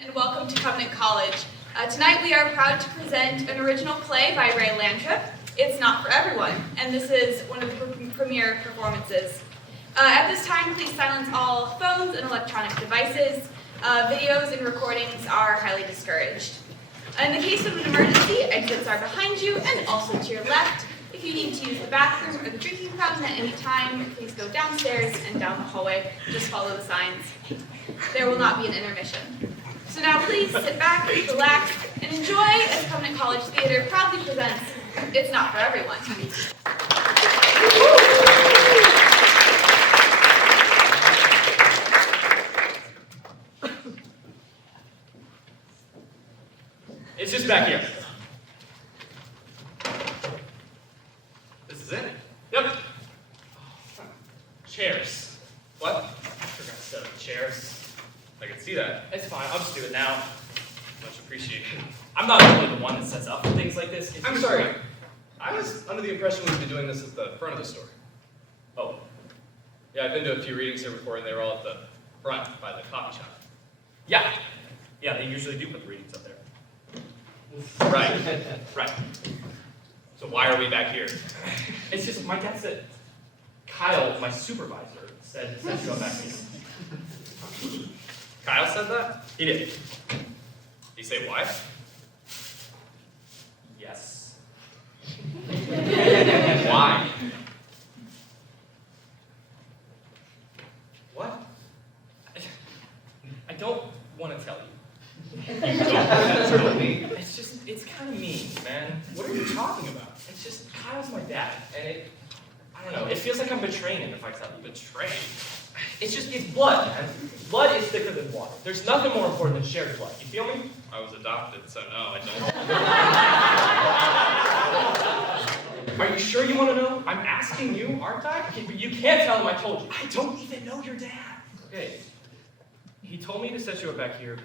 And welcome to Covenant College. Tonight we are proud to present an original play by Lantrip. It's Not for Everyone, and this is one of the premiere performances. At this time, please silence all phones and electronic devices. Videos and recordings are highly discouraged. In the case of an emergency, exits are behind you and also to your left. If you need to use the bathroom or the drinking fountain at any time, please go downstairs and down the hallway. Just follow the signs. There will not be an intermission. So now please sit back, relax, and enjoy as Covenant College Theater proudly presents It's Not for Everyone. It's just back here. This is it? Yep. Chairs. What? I forgot to set up chairs. I can see that. It's fine. I'll just do it now. Much appreciated. I'm not really the one that sets up for things like this. I'm sorry. I was under the impression we'd be doing this at the front of the store. Oh. Yeah, I've been to a few readings here before, and they were all at the front by the coffee shop. Yeah. Yeah, they usually do put the readings up there. Right. Right. So why are we back here? It's just my dad said, Kyle, my supervisor, said to go back here. Kyle said that? He did. Did he say why? Yes. Why? What? I don't want to tell you. You don't want to tell me? It's kind of mean, man. What are you talking about? It's just, Kyle's my dad, and I don't know, it feels like I'm betraying him if I tell you. Betray? It's blood, man. Blood is thicker than water. There's nothing more important than shared blood. You feel me? I was adopted, so no, I don't. Are you sure you want to know? I'm asking you, aren't I? But you can't tell him I told you. I don't even know your dad. Okay. He told me to set you up back here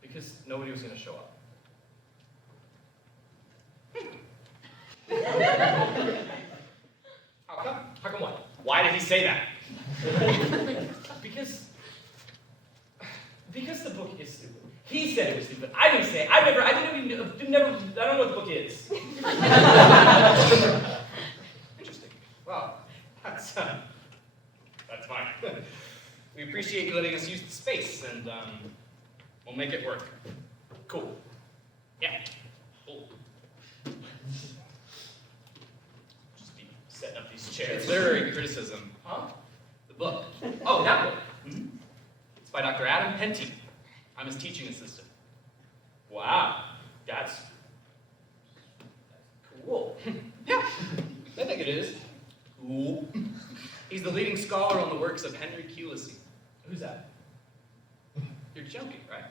because nobody was going to show up. How come? How come what? Why did he say that? Because the book is stupid. He said it was stupid. I didn't say it. I don't know what the book is. Interesting. Well, that's fine. We appreciate you letting us use the space, and we'll make it work. Cool. Yeah. Cool. Just be setting up these chairs. It's literary criticism. Huh? The book. Oh, that book. Mm-hmm. It's by Dr. Adam Penti. I'm his teaching assistant. Wow. That's cool. Yeah, I think it is. Cool. He's the leading scholar on the works of Henry Lewiston. Who's that? You're joking, right?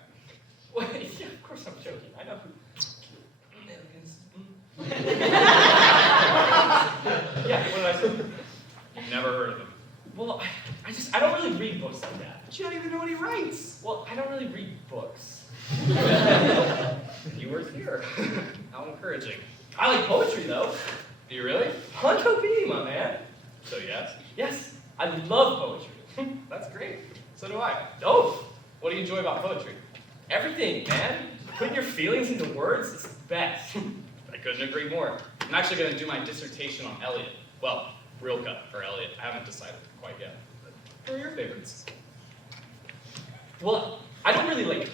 Well, yeah, of course I'm joking. I know who. Yeah, what did I say? You've never heard of him. Well, I don't really read books like that. But you don't even know what he writes. Well, I don't really read books. You were here. How encouraging. I like poetry, though. Do you really? Honto B, my man. So yes? Yes, I love poetry. That's great. So do I. Oh, what do you enjoy about poetry? Everything, man. Putting your feelings into words is the best. I couldn't agree more. I'm actually going to do my dissertation on Eliot. Well, Rilke or Eliot. I haven't decided quite yet. But who are your favorites? Well, I don't really like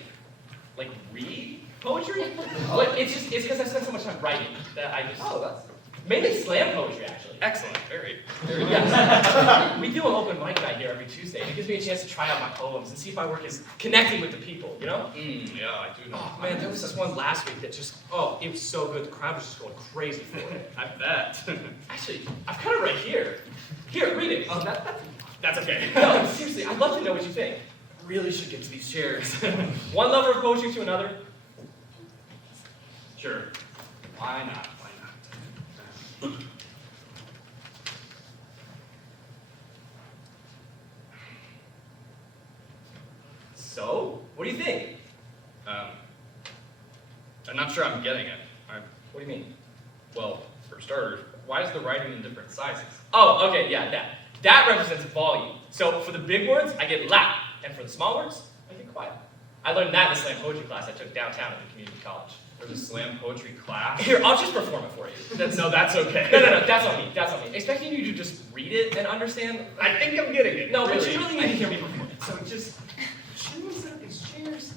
read poetry. But it's because I spend so much time writing that I just. Oh, that's. Mainly slam poetry, actually. Excellent. Very good. Yes. We do an open mic night here every Tuesday. It gives me a chance to try out my poems and see if my work is connecting with the people, you know? Yeah, I do know. Oh, man, there was this one last week that just, it was so good. The crowd was just going crazy for it. I bet. Actually, I've got it right here. Here, read it. Oh, that's okay. No, seriously, I'd love to know what you think. I really should get to these chairs. One lover of poetry to another? Sure. Why not? So, what do you think? I'm not sure I'm getting it. What do you mean? Well, for starters, why is the writing in different sizes? Oh, okay, yeah, that represents volume. So for the big words, I get loud, and for the small words, I get quiet. I learned that in the slam poetry class I took downtown at the community college. For the slam poetry class? Here, I'll just perform it for you. No, that's okay. No, that's on me, that's on me. Expecting you to just read it and understand? I think I'm getting it. No, really. but you really need to hear me perform it. So just, shouldn't we set up these chairs?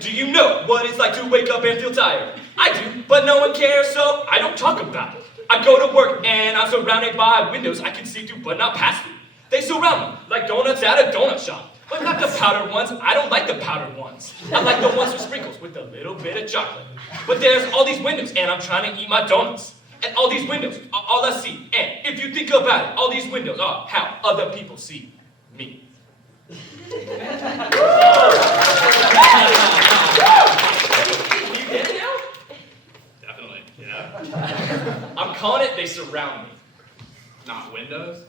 Do you know what it's like to wake up and feel tired? I do, but no one cares, so I don't talk about it. I go to work and I'm surrounded by windows I can see through but not pass through. They surround me like donuts at a donut shop. But not the powdered ones, I don't like the powdered ones. I like the ones with sprinkles with a little bit of chocolate. But there's all these windows and I'm trying to eat my donuts. And all these windows are all I see. And if you think about it, all these windows are how other people see me. You get it now? Definitely, yeah. I'm calling it, they surround me. Not windows?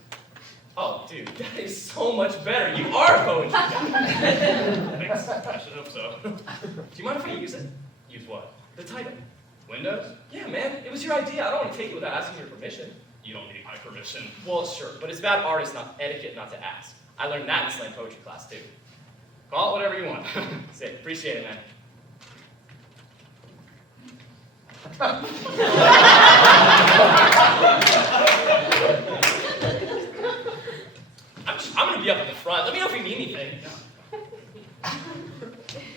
Oh, dude, that is so much better. You are a poetry guy. Thanks. I should hope so. Do you mind if I use it? Use what? The title. Windows? Yeah, man, it was your idea. I don't want to take it without asking your permission. You don't need my permission. Well, sure, but it's bad artist etiquette not to ask. I learned that in slam poetry class, too. Call it whatever you want. Sick, appreciate it, man. I'm gonna be up at the front. Let me know if you need anything.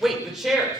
Wait, the chairs.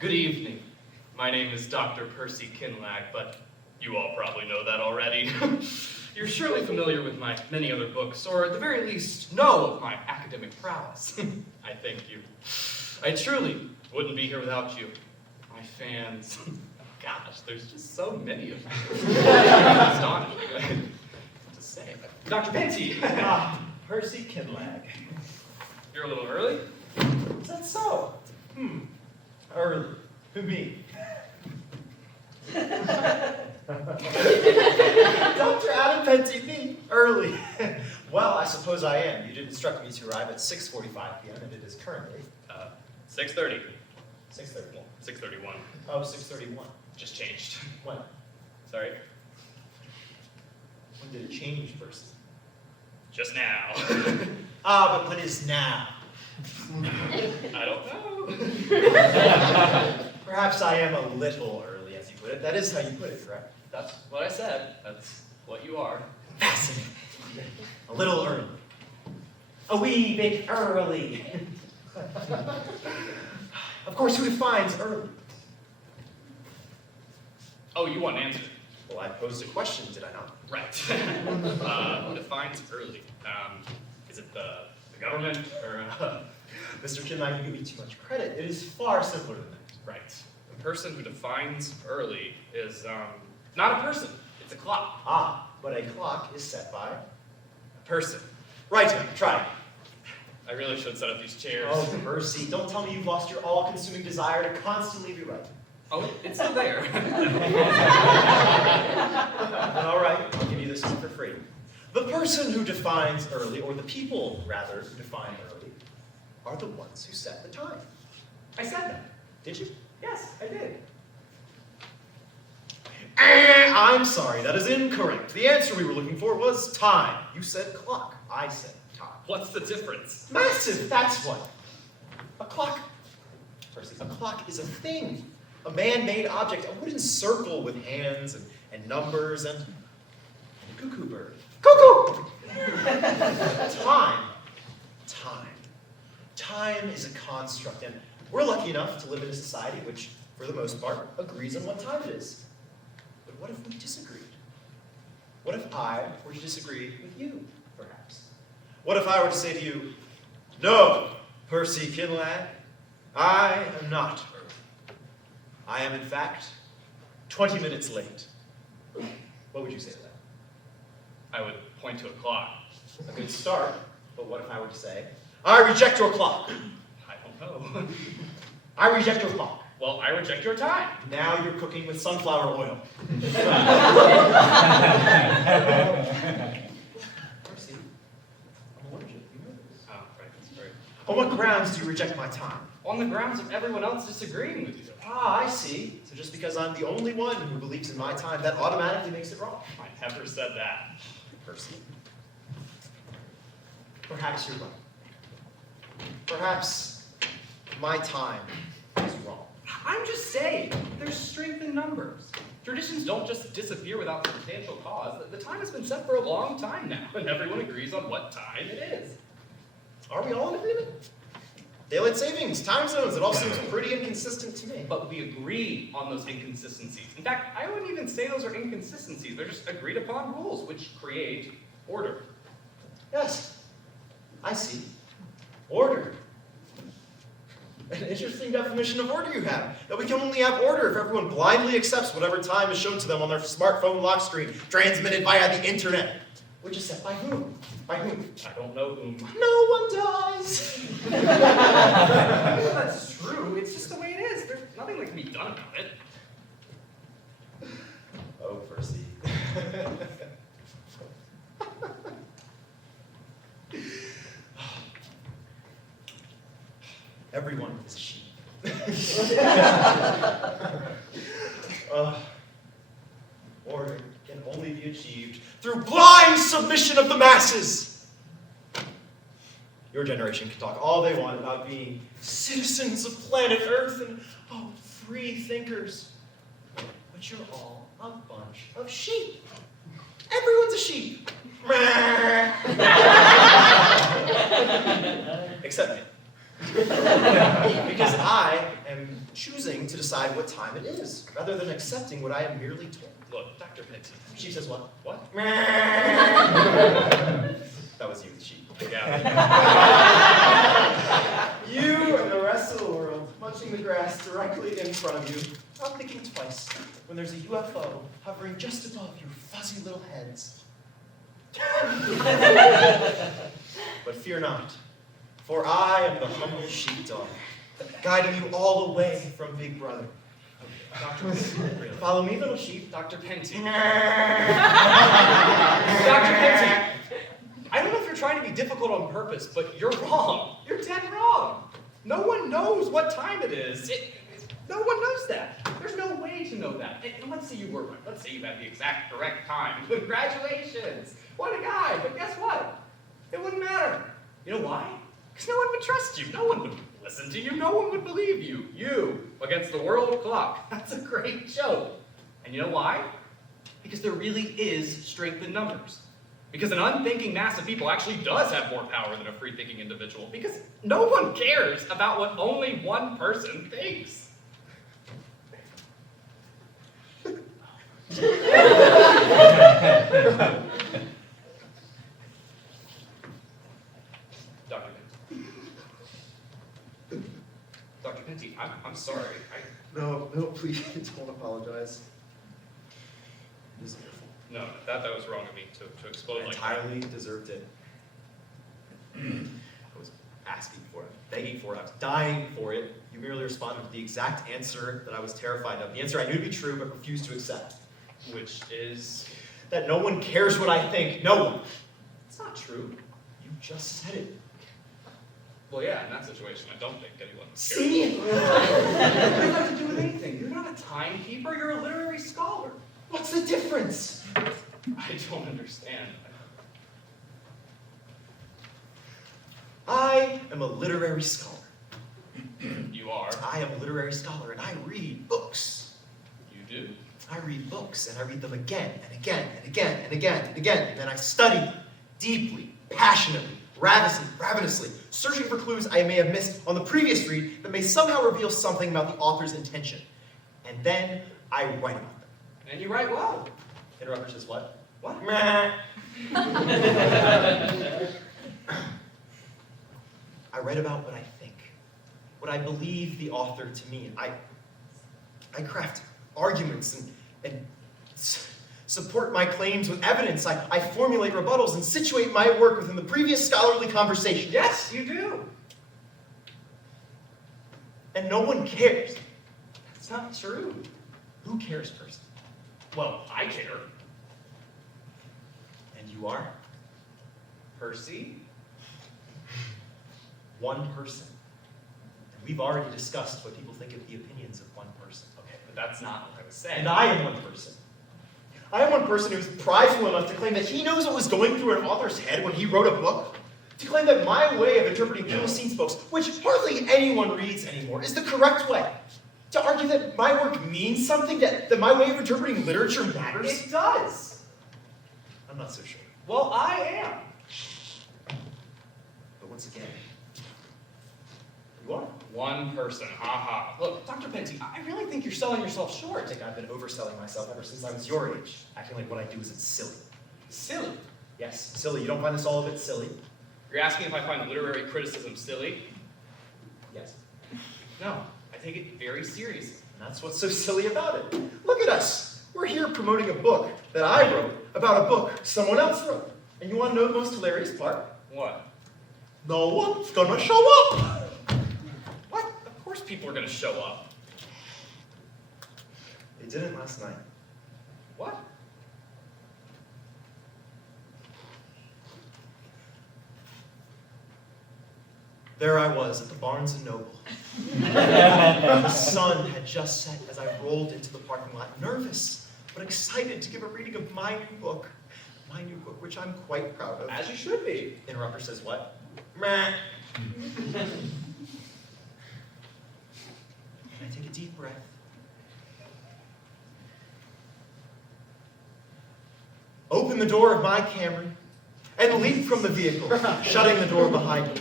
Good evening. My name is Dr. Percy Kinlag, but you all probably know that already. You're surely familiar with my many other books, or at the very least know of my academic prowess. I thank you. I truly wouldn't be here without you. My fans. Gosh, there's just so many of them. Astonishing. To say. Dr. Penti! Percy Kinlag. You're a little early? Is that so? Early. Who, me? Dr. Adam Penti, me. Early. Well, I suppose I am. You did instruct me to arrive at 6:45 p.m., and it is currently 6:30. 6:30. 6:31. Oh, 6:31. Just changed. When? Sorry. When did it change, Percy? Just now. But when is now? I don't know. Perhaps I am a little early, as you put it. That is how you put it, correct? That's what I said. That's what you are. Fascinating. A little early. A wee bit early. Of course, who defines early? Oh, you want an answer? Well, I posed a question, did I not? Right. Who defines early? Is it the government or? Mr. Kinlag, you give me too much credit. It is far simpler than that. Right. The person who defines early is not a person. It's a clock. But a clock is set by A person. Right, try it. I really should set up these chairs. Oh, Percy, don't tell me you've lost your all-consuming desire to constantly be right. Oh, it's still there. All right, I'll give you this one for free. The person who defines early, or the people, rather, who define early, are the ones who set the time. I said that. Did you? Yes, I did. I'm sorry, that is incorrect. The answer we were looking for was time. You said clock. I said time. What's the difference? Massive, that's what. A clock, Percy, a clock is a thing. A man-made object, a wooden circle with hands and numbers and a cuckoo bird. Cuckoo! Time. Time is a construct, and we're lucky enough to live in a society which, for the most part, agrees on what time it is. But what if we disagreed? What if I were to disagree with you, perhaps? What if I were to say to you, no, Percy Kinlag, I am not early. I am, in fact, 20 minutes late. What would you say to that? I would point to a clock. A good start, but what if I were to say, I reject your clock. I don't know. I reject your clock. Well, I reject your time. Now you're cooking with sunflower oil. Percy, I'm allergic. You know this. Oh, right, that's right. On what grounds do you reject my time? On the grounds of everyone else disagreeing with you. Ah, I see. So just because I'm the only one who believes in my time, that automatically makes it wrong. I never said that. Percy. Perhaps you're right. Perhaps my time is wrong. I'm just saying, there's strength in numbers. Traditions don't just disappear without substantial cause. The time has been set for a long time now, and everyone agrees on what time it is. Are we all in agreement? Daylight savings, time zones, it all seems pretty inconsistent to me. But we agree on those inconsistencies. In fact, I wouldn't even say those are inconsistencies. They're just agreed upon rules, which create order. Yes, I see. Order. An interesting definition of order you have. That we can only have order if everyone blindly accepts whatever time is shown to them on their smartphone lock screen, transmitted via the internet. Which is set by whom? By whom? I don't know whom. No one does. I know that's true. It's just the way it is. There's nothing that can be done about it. Oh, Percy. Everyone is a sheep. Order can only be achieved through blind submission of the masses. Your generation can talk all they want about being citizens of planet Earth and, free thinkers. But you're all a bunch of sheep. Everyone's a sheep. Except me. Because I am choosing to decide what time it is, rather than accepting what I am merely told. Look, Dr. Penti. She says what? What? That was you, the sheep. Yeah. You and the rest of the world munching the grass directly in front of you, not thinking twice when there's a UFO hovering just above your fuzzy little heads. But fear not, for I am the humble sheepdog, guiding you all away from Big Brother. Dr. Penti. Follow me, little sheep. Dr. Penti. Dr. Penti. I don't know if you're trying to be difficult on purpose, but you're wrong. You're dead wrong. No one knows what time it is. No one knows that. There's no way to know that. And let's say you were right. Let's say you had the exact correct time. Congratulations. What a guy. But guess what? It wouldn't matter. You know why? Because no one would trust you. No one would listen to you. No one would believe you. You against the world clock. That's a great joke. And you know why? Because there really is strength in numbers. Because an unthinking mass of people actually does have more power than a free-thinking individual. Because no one cares about what only one person thinks. Dr. Penti, I'm sorry. No, please don't apologize. It is awful. No, that was wrong of me to explode like that. Entirely deserved it. I was asking for it, begging for it, I was dying for it. You merely responded with the exact answer that I was terrified of. The answer I knew to be true but refused to accept. Which is... That no one cares what I think. No one. It's not true. You just said it. Well, yeah, in that situation, I don't think anyone cares. See? What does that have to do with anything? You're not a timekeeper, you're a literary scholar. What's the difference? I don't understand. I am a literary scholar. You are. I am a literary scholar and I read books. You do. I read books and I read them again and again and again and again and again. And then I study them deeply, passionately, ravenously, searching for clues I may have missed on the previous read that may somehow reveal something about the author's intention. And then I write about them. And you write well. Interrupter says what? What? Meh. I write about what I think, what I believe the author to mean. I craft arguments and support my claims with evidence. I formulate rebuttals and situate my work within the previous scholarly conversation. Yes, you do. And no one cares. That's not true. Who cares, Percy? Well, I care. And you are? Percy? One person. And we've already discussed what people think of the opinions of one person. Okay, but that's not what I was saying. And I am one person. I am one person who is prideful enough to claim that he knows what was going through an author's head when he wrote a book. To claim that my way of interpreting Philistines books, which hardly anyone reads anymore, is the correct way. To argue that my work means something, that my way of interpreting literature matters. It does. I'm not so sure. Well, I am. But once again, you are. One person, haha. Look, Dr. Penti, I really think you're selling yourself I short. think I've been overselling myself ever since I was your age, acting like what I do isn't silly. Silly. Yes, silly. You don't find this all a bit silly? You're asking if I find literary criticism silly? Yes. No, I take it very seriously. And that's what's so silly about it. Look at us. We're here promoting a book that I wrote about a book someone else wrote. And you want to know the most hilarious part? What? No one's gonna show up. What? Of course people are going to show up. They didn't last night. What? There I was at the Barnes & Noble. The sun had just set as I rolled into the parking lot, nervous, but excited to give a reading of my new book. My new book, which I'm quite proud of. As you should be. Interrupter says what? Meh. I take a deep breath. Open the door of my Camry and leap from the vehicle, shutting the door behind me.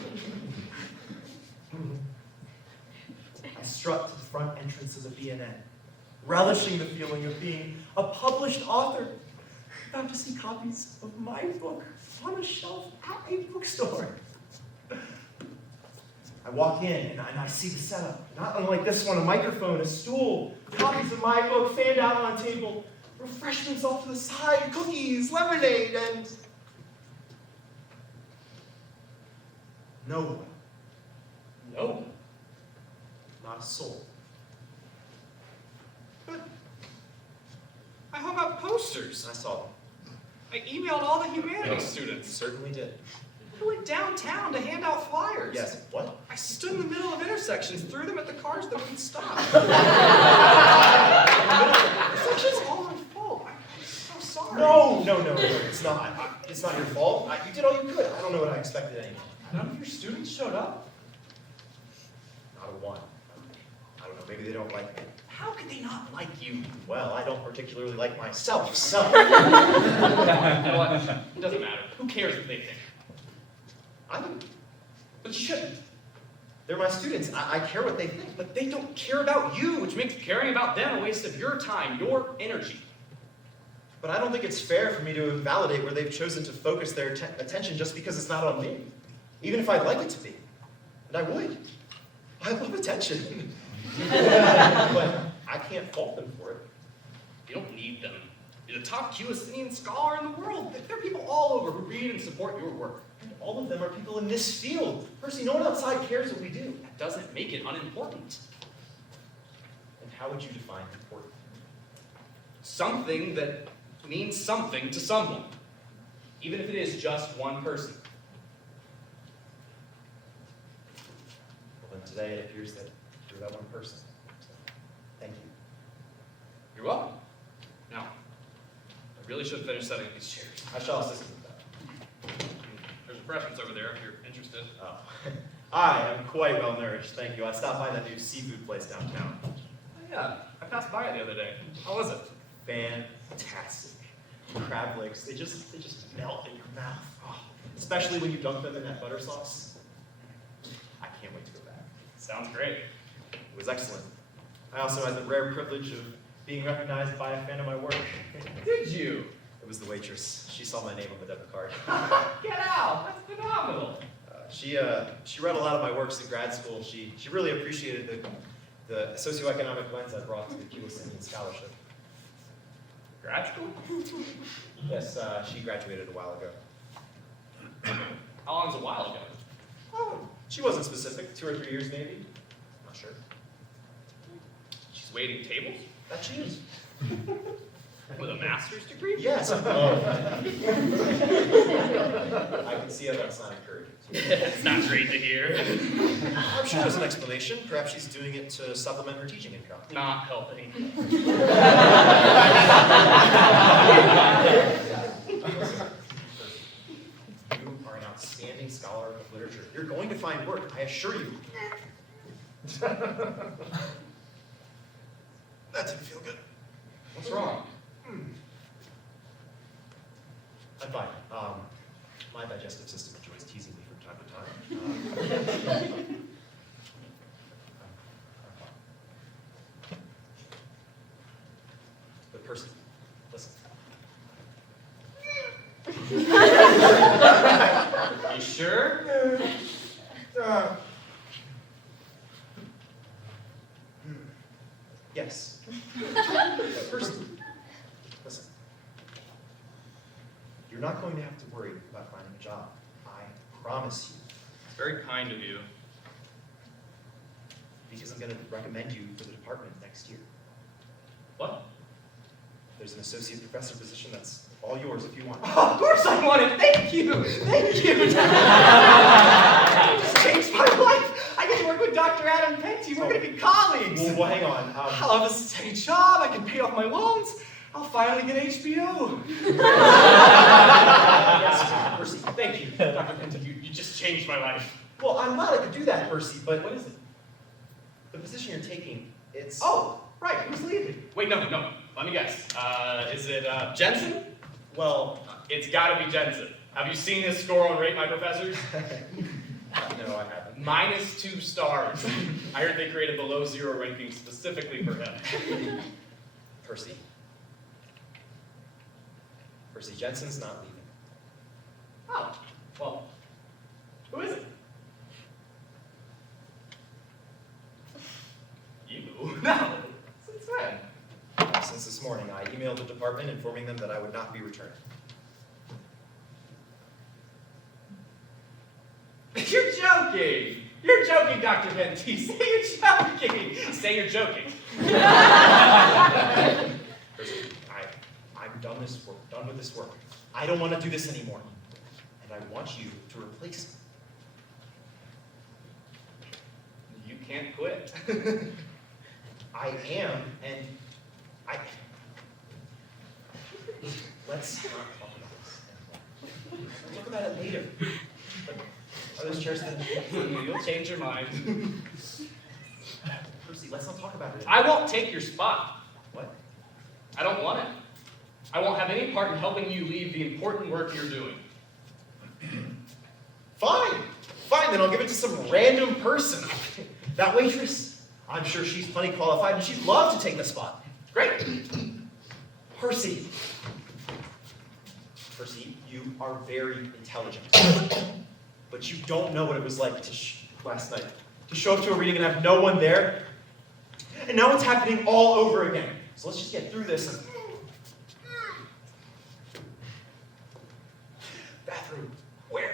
I strut to the front entrances of B&N, relishing the feeling of being a published author, about to see copies of my book on a shelf at a bookstore. I walk in and I see the setup. Not unlike this one, a microphone, a stool, copies of my book fanned out on a table, refreshments off to the side, cookies, lemonade, and no one. No. Not a soul. How about posters? I saw them. I emailed all the humanities students. Certainly did. I went downtown to hand out flyers. Yes. What? I stood in the middle of intersections, threw them at the cars that wouldn't stop. Intersections all my fault. I'm so sorry. No. It's not. It's not your fault. You did all you could. I don't know what I expected anymore. None of your students showed up? Not a one. I don't know. Maybe they don't like me. How could they not like you? Well, I don't particularly like myself, so. You know what? It doesn't matter. Who cares what they think? I do. But you shouldn't. They're my students. I care what they think. But they don't care about you, which makes caring about them a waste of your time, your energy. But I don't think it's fair for me to invalidate where they've chosen to focus their attention just because it's not on me. Even if I'd like it to be. And I would. I love attention. But I can't fault them for it. You don't need them. You're the top Cusinian scholar in the world. There are people all over who read and support your work. And all of them are people in this field. Percy, no one outside cares what we do. That doesn't make it unimportant. And how would you define important? Something that means something to someone, even if it is just one person. Well, then today it appears that you're that one person. So, thank you. You're welcome. Now, I really should finish setting up these chairs. I shall assist with that. There's refreshments over there if you're interested. Oh. I am quite well nourished, thank you. I stopped by that new seafood place downtown. Oh, yeah, I passed by it the other day. How was it? Fantastic. Crab legs, they just melt in your mouth. Oh, especially when you dunk them in that butter sauce. I can't wait to go back. Sounds great. It was excellent. I also had the rare privilege of being recognized by a fan of my work. Did you? It was the waitress. She saw my name on the debit card. Get out! That's phenomenal. She read a lot of my works in grad school. She really appreciated the socioeconomic lens I brought to the Lewiston scholarship. Grad school? Yes, she graduated a while ago. How long's a while ago? Oh, she wasn't specific. 2 or 3 years maybe. Not sure. She's waiting tables? That she is. With a master's degree? Yes. I can see how that's not encouraging. It's not great to hear. I'm sure there's an explanation. Perhaps she's doing it to supplement her teaching income. Not helping. You are an outstanding scholar of literature. You're going to find work, I assure you. That didn't feel good. What's wrong? I'm fine. My digestive system enjoys teasing me from time to time. I'm fine. But Percy, listen. You sure? Yes. Percy, listen. You're not going to have to worry about finding a job. I promise you. It's very kind of you. Because I'm going to recommend you for the department next year. What? There's an associate professor position that's all yours if you want. Oh, of course I want it. Thank you. Thank you. You just changed my life. I get to work with Dr. Adam Penti. We're going to be colleagues. Well, hang on. I'll have a steady job. I can pay off my loans. I'll finally get HBO. Yes, Percy, thank you. Dr. Penti, you just changed my life. Well, I'm glad I could do that, Percy, but what is it? The position you're taking, it's... Oh, right. Who's leaving? Wait, no. Let me guess. Is it Jensen? Well, It's gotta be Jensen. Have you seen his score on Rate My Professors? no, I haven't. -2 stars. I heard they created the low 0 ranking specifically for him. Percy. Percy Jensen's not leaving. Oh, well, who is it? You? No. Since when? Since this morning, I emailed the department informing them that I would not be returning. You're joking! You're joking, Dr. Penti. Say you're joking! Say you're joking. Percy, I'm done with this work. I don't want to do this anymore. And I want you to replace me. You can't quit. I am, and let's not talk about this anymore. We'll talk about it later. But are those chairs that You'll change your mind. Percy, let's not talk about it I won't take your spot. What? I don't want it. I won't have any part in helping you leave the important work you're doing. Fine, then I'll give it to some random person. That waitress, I'm sure she's plenty qualified and she'd love to take the spot. Great. Percy, you are very intelligent. But you don't know what it was like last night. To show up to a reading and have no one there. And now it's happening all over again. So let's just get through this. Bathroom. Where?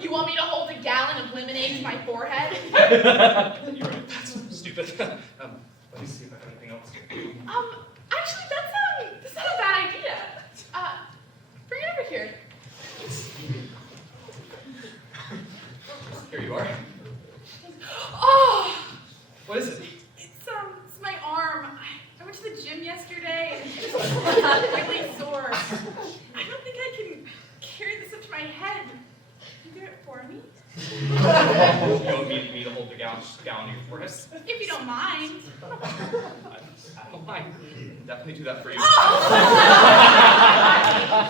You want me to hold a gallon of lemonade to my forehead? You're right, that's stupid. Let me see if I have anything else. Actually, that's not a bad idea. Bring it over here. Here you are. Oh, What is it? it's my arm. I went to the gym yesterday and it's really sore. I don't think I can carry this up to my head. Can you do it for me? You want me to hold the gallon to your forehead? If you don't mind. I don't mind. Definitely do that for you. Oh!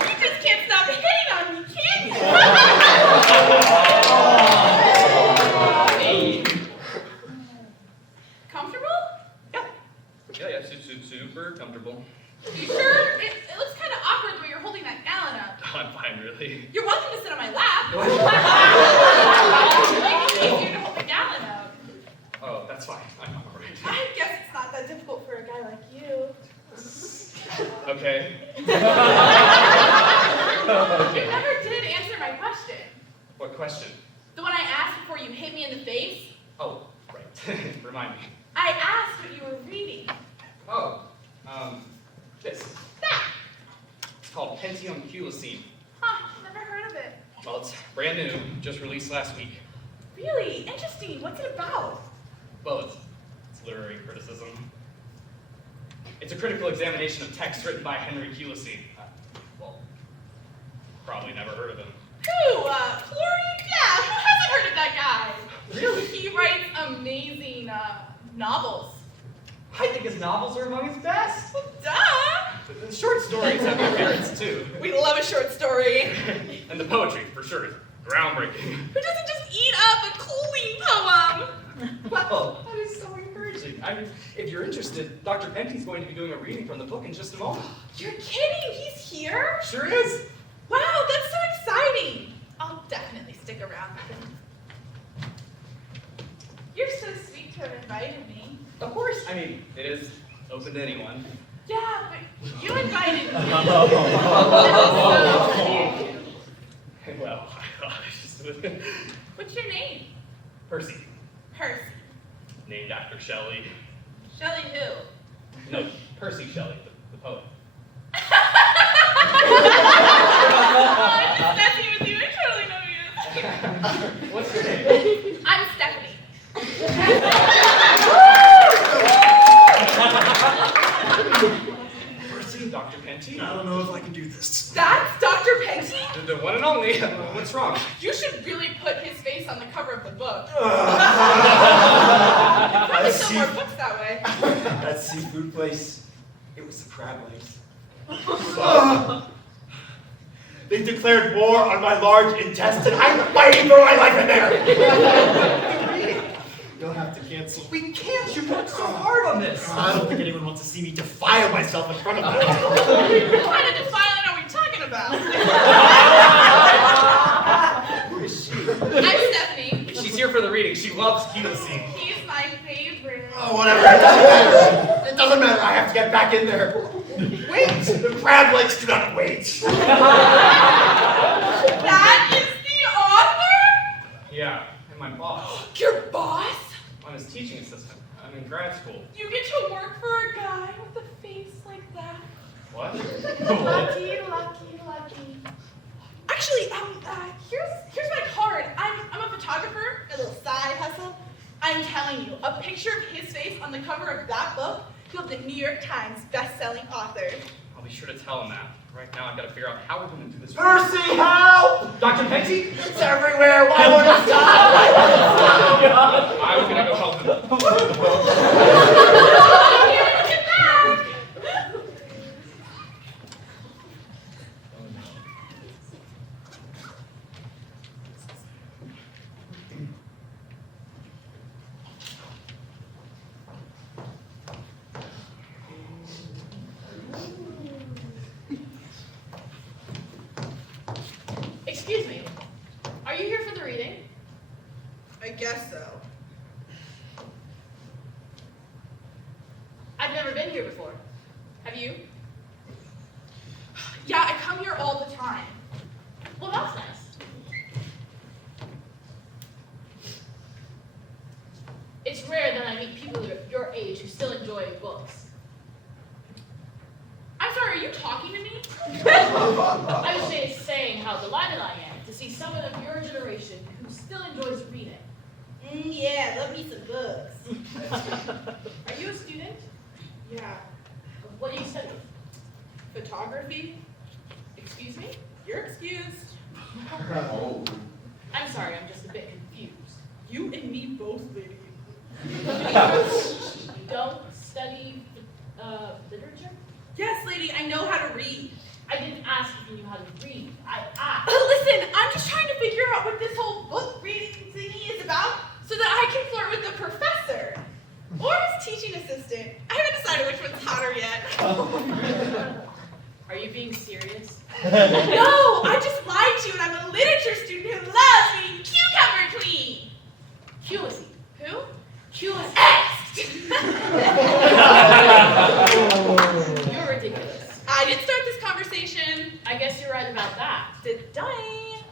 You just can't stop hitting on me, can you? Hey. Comfortable? Yeah, super comfortable. You sure? It looks kind of awkward the way you're holding that gallon up. I'm fine, really. You're welcome to sit on my lap. It's easier to hold the gallon up. Oh, that's fine. I'm all right. I guess it's not that difficult for a guy like you. Okay. You never did answer my question. What question? The one I asked before you hit me in the face. Oh, right. Remind me. I asked what you were reading. Oh, this. That. It's called Penti on Culisine. Huh, never heard of it. Well, it's brand new, just released last week. Really? Interesting. What's it about? Well, it's literary criticism. It's a critical examination of texts written by Henry Culisine. Well, probably never heard of him. Who? Florian? Yeah, who hasn't heard of that guy? Really? He writes amazing, novels. I think his novels are among his best. Well, duh! The short stories have their merits, too. We love a short story. And the poetry, for sure, is groundbreaking. Who doesn't just eat up a cooling poem? Well, that is so encouraging. I mean, if you're interested, Dr. Penti's going to be doing a reading from the book in just a moment. You're kidding? He's here? Sure is. Wow, that's so exciting. I'll definitely stick around. You're so sweet to have invited me. Of course. I mean, it is open to anyone. Yeah, but you invited me. Well, I just... What's your name? Percy, Percy. named after Shelley. Shelley who? No, Percy Shelley, the poet. I'm just messing with you. I totally know you. What's your name? I'm Stephanie. Percy, Dr. Penti. I don't know if I can do this. That's Dr. Penti? The one and only. What's wrong? You should really put his face on the cover of the book. That Probably sell more books that way. seafood place, it was the crab legs. They declared war on my large intestine. I'm fighting for my life in there. You'll have to cancel. We can't. You worked so hard on this. I don't think anyone wants to see me defile myself in front of them. What kind of defiling are we talking about? Who is she? I'm Stephanie. She's here for the reading. She loves Culisine. He's my favorite. Oh, whatever. It doesn't matter. It doesn't matter. I have to get back in there. Wait. The crab legs do not wait. That is the author? Yeah, and my boss. Your boss? I'm his teaching assistant. I'm in grad school. You get to work for a guy with a face like that. What? Lucky. Actually, here's my card. I'm a photographer, a little side hustle. I'm telling you, a picture of his face on the cover of that book, he'll be the New York Times best-selling author. I'll be sure to tell him that. Right now, I've got to figure out how we're going to do this. Percy, help! Dr. Penti? It's everywhere. Why won't it stop? Why won't it stop? I was going to go help him. Get back! Excuse me. Are you here for the reading? I guess so. I've never been here before. Have you? Yeah, I come here all the time. Well, that's nice. It's rare that I meet people your age who still enjoy books. I'm sorry, are you talking to me? I was just saying how delighted I am to see someone of your generation who still enjoys reading. Yeah, love me some books. Are you a student? Yeah. What do you study? Photography? Excuse me? You're excused. I'm sorry, I'm just a bit confused. You and me both, lady. You don't study literature? Yes, lady, I know how to read. I didn't ask if you knew how to read. I asked. Listen, I'm just trying to figure out what this whole book reading thingy is about so that I can flirt with the professor. Or his teaching assistant. I haven't decided which one's hotter yet. Are you being serious? No, I just lied to you and I'm a literature student who loves reading Cucumber Queen. Ulysses. Who? Ulysses. You're ridiculous. I didn't start this conversation. I guess you're right about that. Did I?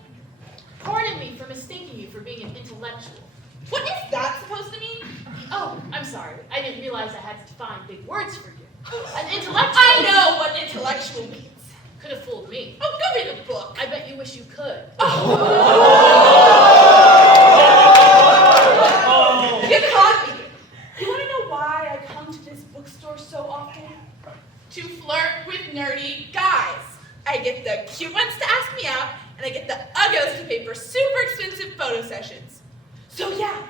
Pardon me for mistaking you for being an intellectual. What is that supposed to mean? Oh, I'm sorry. I didn't realize I had to find big words for you. An intellectual. I know what intellectual means. Could have fooled me. Oh, go read the book. I bet you wish you could. You caught me. You want to know why I come to this bookstore so often? To flirt with nerdy guys. I get the cute ones to ask me out, and I get the uggos to pay for super expensive photo sessions. So yeah,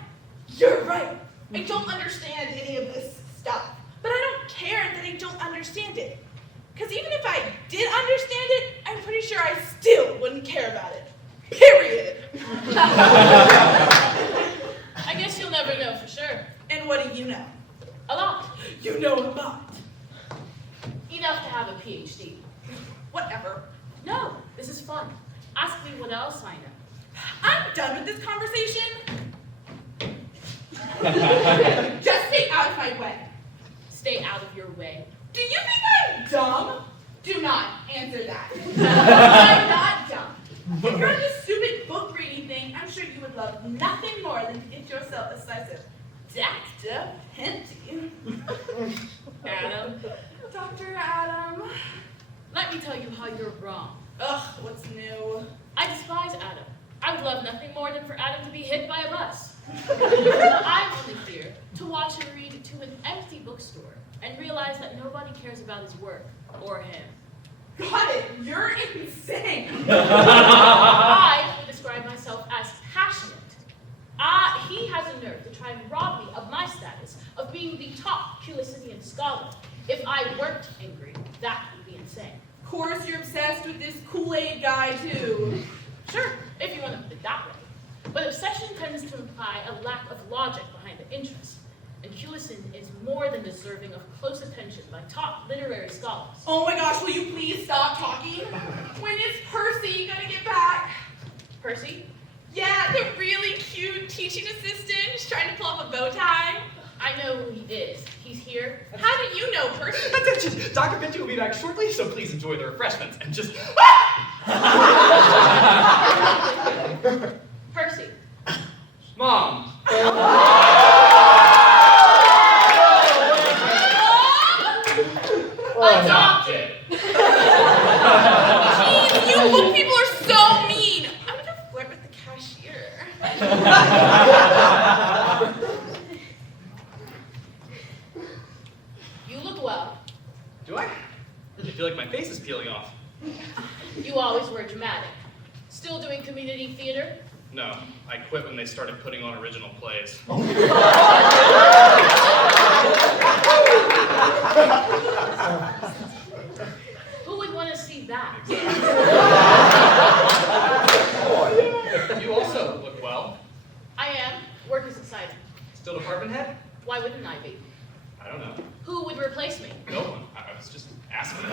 you're right. I don't understand any of this stuff. But I don't care that I don't understand it. Because even if I did understand it, I'm pretty sure I still wouldn't care about it. Period. I guess you'll never know for sure. And what do you know? A lot. You know a lot. Enough to have a PhD. Whatever. No, this is fun. Ask me what else I know. I'm done with this conversation. Just stay out of my way. Stay out of your way. Do you think I'm dumb? Do not answer that. I'm not dumb. If you're on this stupid book reading thing, I'm sure you would love nothing more than to get yourself a slice of Dr. Penti. Adam, Dr. Adam. let me tell you how you're wrong. Ugh, what's new? I despise Adam. I would love nothing more than for Adam to be hit by a bus. I'm only here to watch him read to an empty bookstore and realize that nobody cares about his work or him. Got it. You're insane. I would describe myself as passionate. He has a nerve to try and rob me of my status of being the top Pulicinian scholar. If I weren't angry, that would be insane. Of course you're obsessed with this Kool-Aid guy, too. Sure, if you want to put it that way. But obsession tends to imply a lack of logic behind the interest. And Lewiston is more than deserving of close attention by top literary scholars. Oh my gosh, will you please stop talking? When is Percy gonna get back? Percy? Yeah, the really cute teaching assistant who's trying to pull off a bow tie. I know who he is. He's here. How do you know Percy? Attention! Dr. Penti will be back shortly, so please enjoy the refreshments and just... Percy. Mom! Adopted! Jeez, you book people are so mean. I'm gonna flirt with the cashier. You look well. Do I? I really feel like my face is peeling off. You always were dramatic. Still doing community theater? No, I quit when they started putting on original plays. Who would want to see that? You also look well. I am. Work is exciting. Still department head? Why wouldn't I be? I don't know. Who would replace me? No one. I was just asking.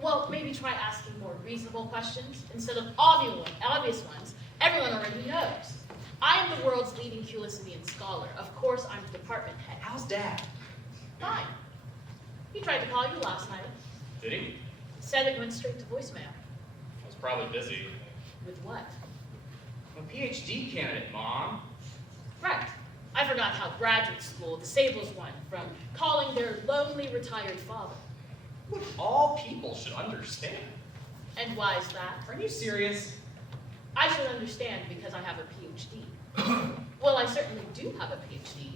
Well, maybe try asking more reasonable questions instead of obvious ones everyone already knows. I am the world's leading Pulicinian scholar. Of course, I'm the department head. How's Dad? Fine. He tried to call you last night. Did he? Said it went straight to voicemail. I was probably busy. With what? I'm a PhD candidate, Mom. Right. I I forgot how graduate school disables one from calling their lonely retired father. What all people should understand. And why is that? Are you serious? I should understand because I have a PhD. Well, I certainly do have a PhD.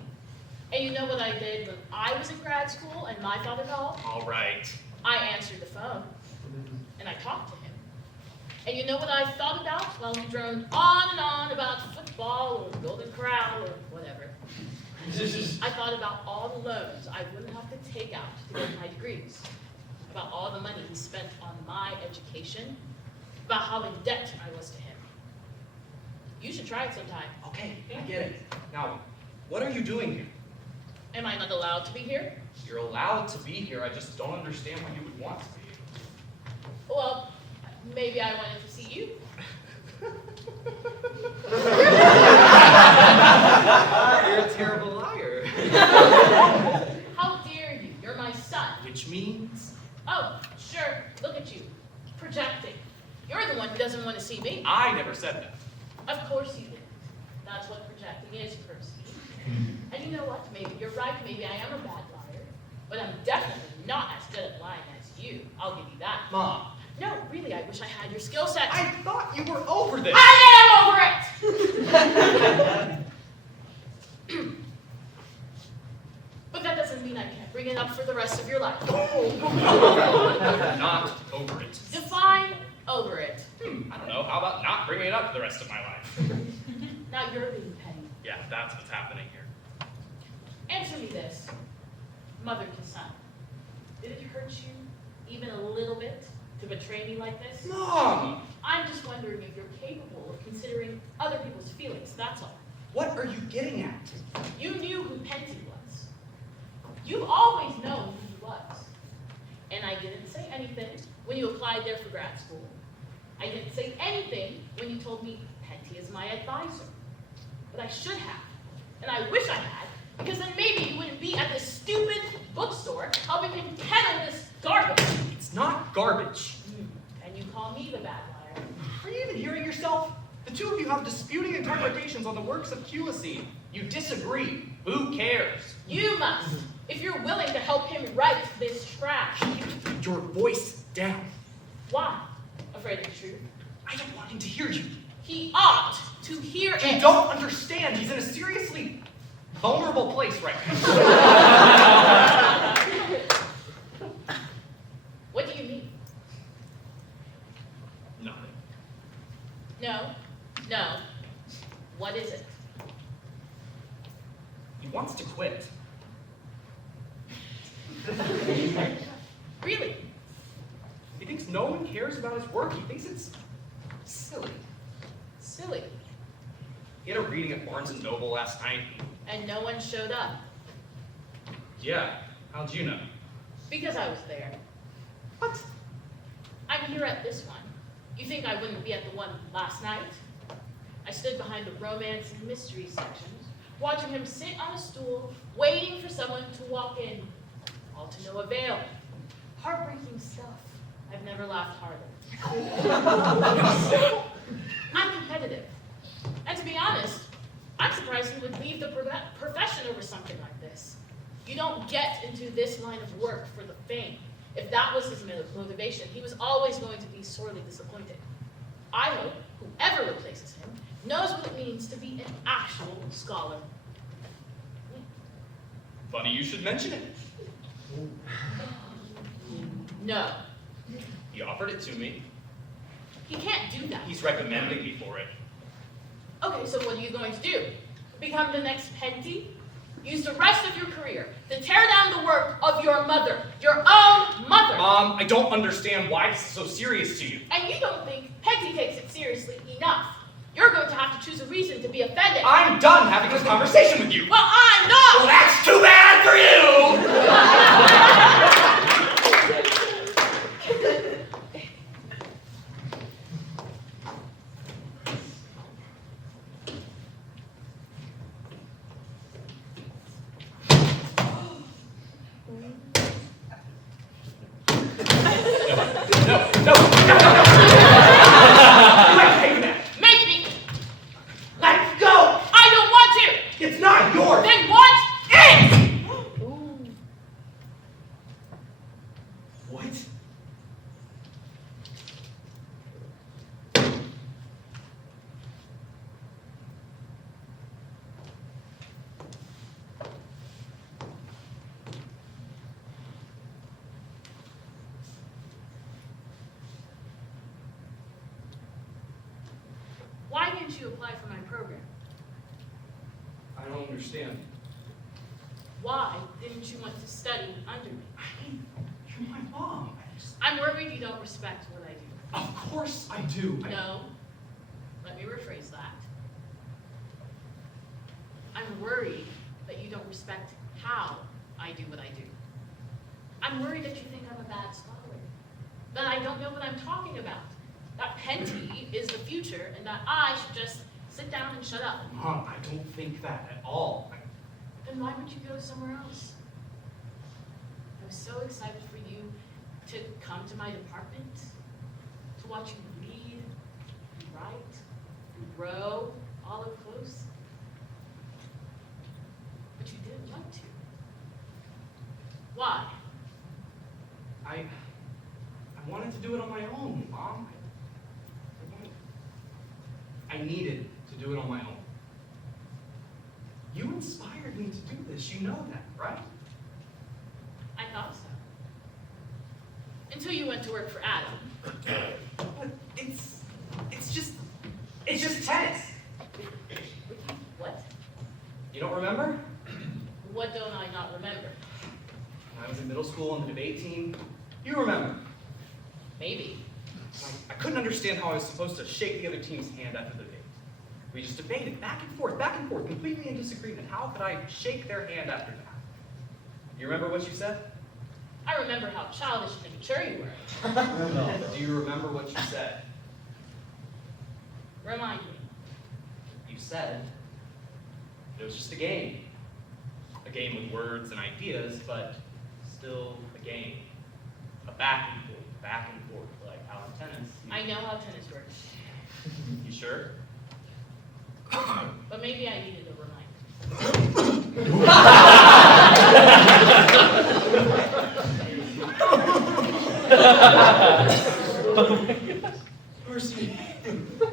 And you know what I did when I was in grad school and my father called? All right. I answered the phone, and I talked to him. And you know what I thought about while he droned on and on about football or Golden Corral or whatever? I thought about all the loans I wouldn't have to take out to get my degrees, about all the money he spent on my education, about how in debt I was to him. You should try it sometime. Okay, I get it. Now, what are you doing here? Am I not allowed to be here? You're allowed to be here, I just don't understand why you would want to be. Well, maybe I wanted to see you. You're a terrible liar. How dare you? You're my son. Which means? Oh, sure. Look at you. Projecting. You're the one who doesn't want to see me. I never said that. Of course you did. That's what projecting is, Percy. And you know what? Maybe you're right. Maybe I am a bad liar. But I'm definitely not as good at lying as you. I'll give you that. Mom, No, really, I wish I had your skill set. I thought you were over this. I am over it! But that doesn't mean I can't bring it up for the rest of your life. You're not over it. Define over it. I don't know. How about not bringing it up for the rest of my life? Now you're being petty. Yeah, that's what's happening here. Answer me this. Mother to son. Did it hurt you even a little bit to betray me like this? Mom! I'm just wondering if you're capable of considering other people's feelings, that's all. What are you getting at? You knew who Penti was. You've always known who he was. And I didn't say anything when you applied there for grad school. I didn't say anything when you told me Penti is my advisor. But I should have. And I wish I had, because then maybe you wouldn't be at this stupid bookstore helping him peddle this garbage. It's not garbage. And you call me the bad liar. Are you even hearing yourself? The two of you have disputing interpretations on the works of Lewiston. You disagree. Who cares? You must, if you're willing to help him write this trash. Keep your voice down. Why? Afraid of the truth? I don't want him to hear you. He ought to hear it. You don't understand. He's in a seriously vulnerable place right now. What do you mean? Nothing. No. What is it? He wants to quit. Really? He thinks no one cares about his work. He thinks it's silly. Silly. He had a reading at Barnes & Noble last night. And no one showed up. Yeah, how'd you know? Because I was there. What? I'm here at this one. You think I wouldn't be at the one last night? I stood behind the romance and mystery sections, watching him sit on a stool, waiting for someone to walk in. All to no avail. Heartbreaking stuff. I've never laughed harder. I'm competitive. And to be honest, I'm surprised he would leave the profession over something like this. You don't get into this line of work for the fame. If that was his motivation, he was always going to be sorely disappointed. I hope whoever replaces him knows what it means to be an actual scholar. Funny you should mention it. No, He offered it to me. he can't do that. He's recommending me for it. Okay, so what are you going to do? Become the next Penti? Use the rest of your career to tear down the work of your mother, your own mother. Mom, I don't understand why this is so serious to you. And you don't think Penti takes it seriously enough. You're going to have to choose a reason to be offended. I'm done having this conversation with you. Well, I'm not! Well, that's too bad for you! No. Make me! Let's go! I don't want to! It's not your apply for my program. I don't understand. Why didn't you want to study under me? You're my mom. I'm worried you don't respect what I do. Of course I do. No, let me rephrase that. I'm worried that you don't respect how I do what I do. I'm worried that you think I'm a bad scholar, that I don't know what I'm talking about, that Penti is the future, and that I should just sit down and shut up. Mom, I don't think that at all. Then why would you go somewhere else? I was so excited for you to come to my department, to watch you read, and write, and grow all up close. But you didn't want to. Why? I wanted to do it on my own, Mom. I needed to do it on my own. You inspired me to do this. You know that, right? I thought so. Until you went to work for Adam. But it's just tennis. What? You don't remember? What don't I not remember? When I was in middle school on the debate team. You remember. Maybe. I couldn't understand how I was supposed to shake the other team's hand after the debate. We just debated back and forth, completely in disagreement. How could I shake their hand after that? You remember what you said? I remember how childish and immature you were. Do you remember what you said? Remind me. You said it was just a game. A game with words and ideas, but still a game. A back and forth, like how in tennis. I know how tennis works. You sure? But maybe I needed a reminder. Percy.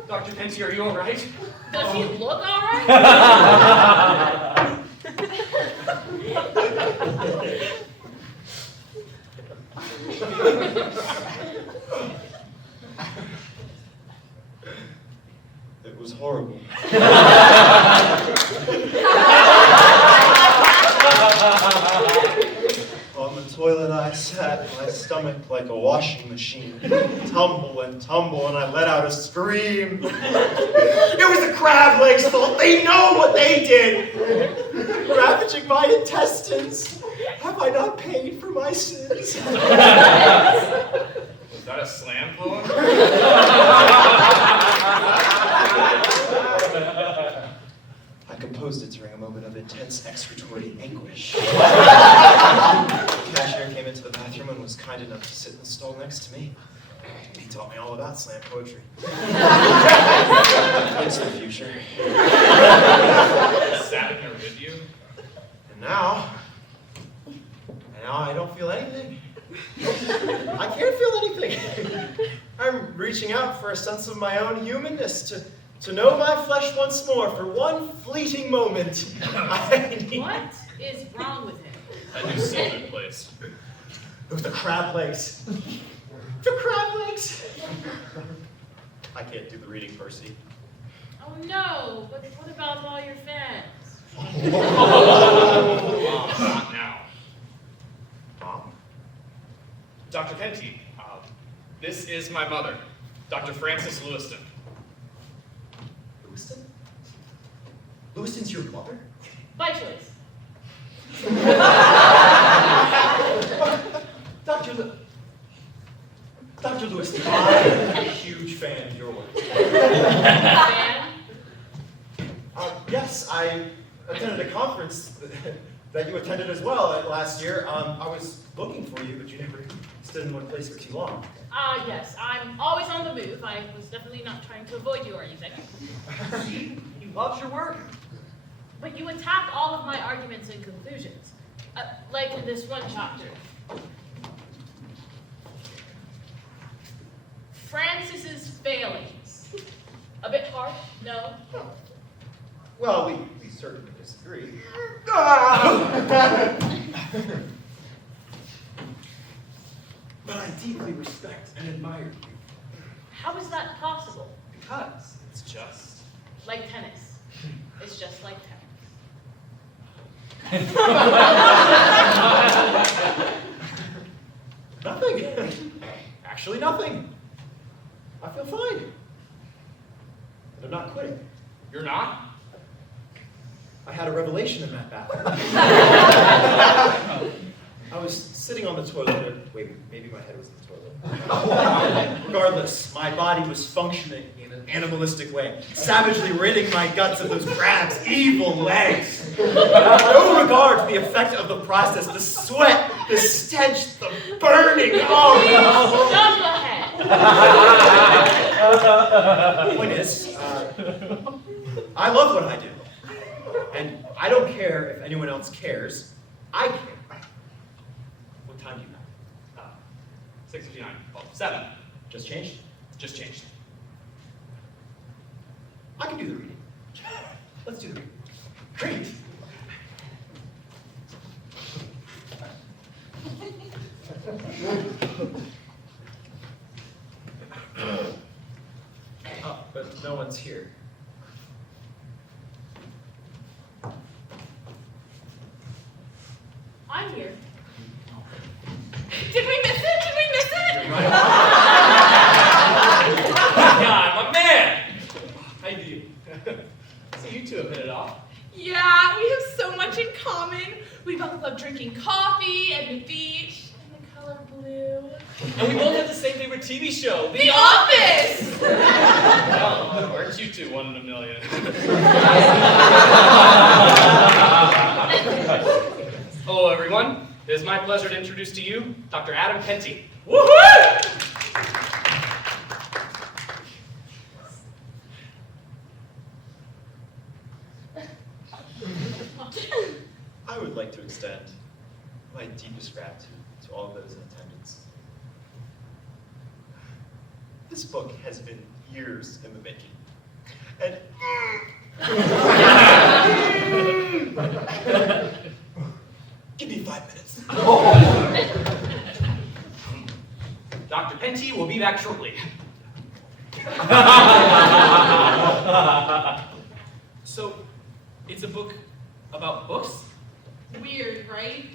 Dr. Penti, are you all right? Does he look all right? It was horrible. On the toilet I sat, my stomach like a washing machine. Tumble, and I let out a scream. It was the crab leg's fault. They know what they did. Ravaging my intestines. Have I not paid for my sins? Was that a slam poem? I composed it during a moment of intense excretory anguish. Cashier came into the bathroom and was kind enough to sit in the stall next to me. He taught me all about slam poetry. It's the future. Sat in there with you? And now I don't feel anything. I can't feel anything. I'm reaching out for a sense of my own humanness, to know my flesh once more for one fleeting moment. What is wrong with him? That new salted place. It was the crab legs. The crab legs. I can't do the reading, Percy. Oh no, but what about all your fans? Not now. Mom? Dr. Penti, this is my mother, Dr. Frances Lewiston. Lewiston? Lewiston's your mother? By choice. Dr. Lewiston, I'm a huge fan of your work. Fan? Yes, I attended a conference that you attended as well last year. I was looking for you, but you never stood in one place for too long. Yes, I'm always on the move. I was definitely not trying to avoid you or anything. He loves your work. But you attack all of my arguments and conclusions. Like in this one chapter. Francis's failings. A bit harsh, no? Well, we certainly disagree. But I deeply respect and admire you. How is that possible? Because it's just Like tennis. It's just like tennis. Nothing. Actually, nothing. I feel fine. And I'm not quitting. You're not? I had a revelation in that bathroom. I was sitting on the toilet. Wait, maybe my head was in the toilet. Regardless, my body was functioning in an animalistic way, savagely ridding my guts of those crabs' evil legs. No regard to the effect of the process, the sweat, the stench, the burning. Oh no! Stop your head. The point is, I love what I do. And I don't care if anyone else cares. I care. What time do you have? 6:59. Well, 7. Just changed. Just changed. I can do the reading. Let's do the reading. Great. Oh, but no one's here. I'm here. Did we miss it? Did we miss it? God, my man! How do you? So you two have hit it off. Yeah, we have so much in common. We both love drinking coffee and the beach and the color blue. And we both have the same favorite TV show, The Office! Well, aren't you two 1 in a million? Hello, everyone. It is my pleasure to introduce to you Dr. Adam Penti. Woohoo! I would like to extend my deepest gratitude to all those in attendance. This book has been years in the making. And give me 5 minutes. Dr. Penti will be back shortly. So, it's a book about books? Weird, right?